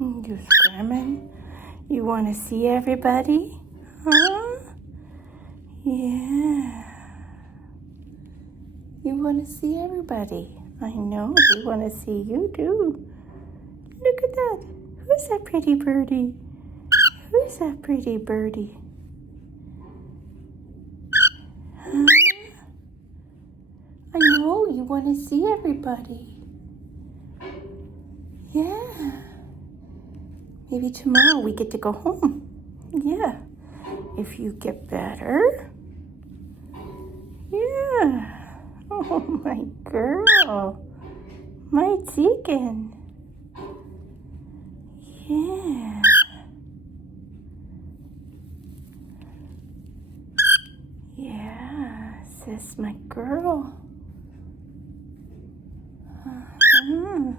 You squirming? You want to see everybody? Huh? Yeah. You want to see everybody? I know they want to see you too. Look at that. Who's that pretty birdie? Who's that pretty birdie? Huh? I know you want to see everybody. Yeah. Maybe tomorrow we get to go home. Yeah. If you get better. Yeah. Oh, my girl. My chicken. Yeah. Yeah. This is my girl. Uh-huh.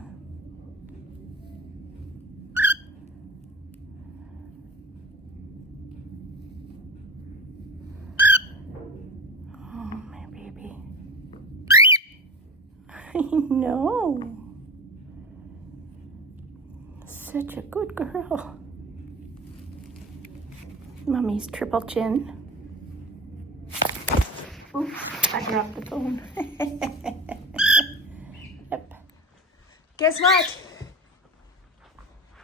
Oh, my baby. I know. Such a good girl. Mommy's triple chin. Oops, I dropped the phone. Yep. Guess what?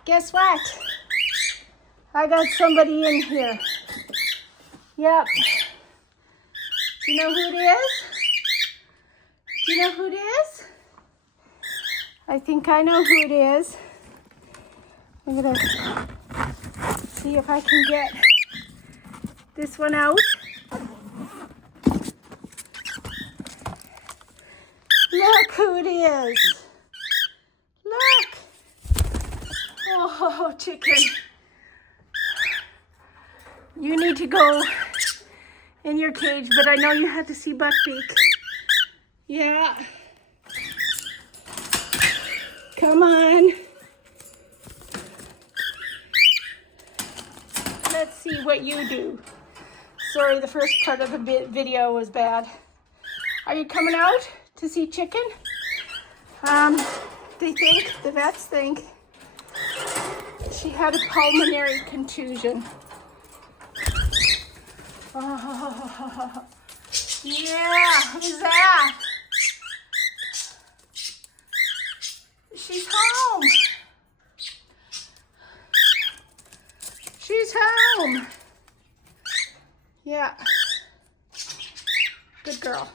Guess what? I got somebody in here. Yep. Do you know who it is? Do you know who it is? I think I know who it is. I'm gonna see if I can get this one out. Look who it is. Look. Oh, chicken. You need to go in your cage, but I know you have to see Buckbeak. Yeah. Come on. Let's see what you do. Sorry, the first part of the video was bad. Are you coming out to see chicken? The vets think she had a pulmonary contusion. Oh, yeah, who's that? She's home. She's home. Yeah. Good girl.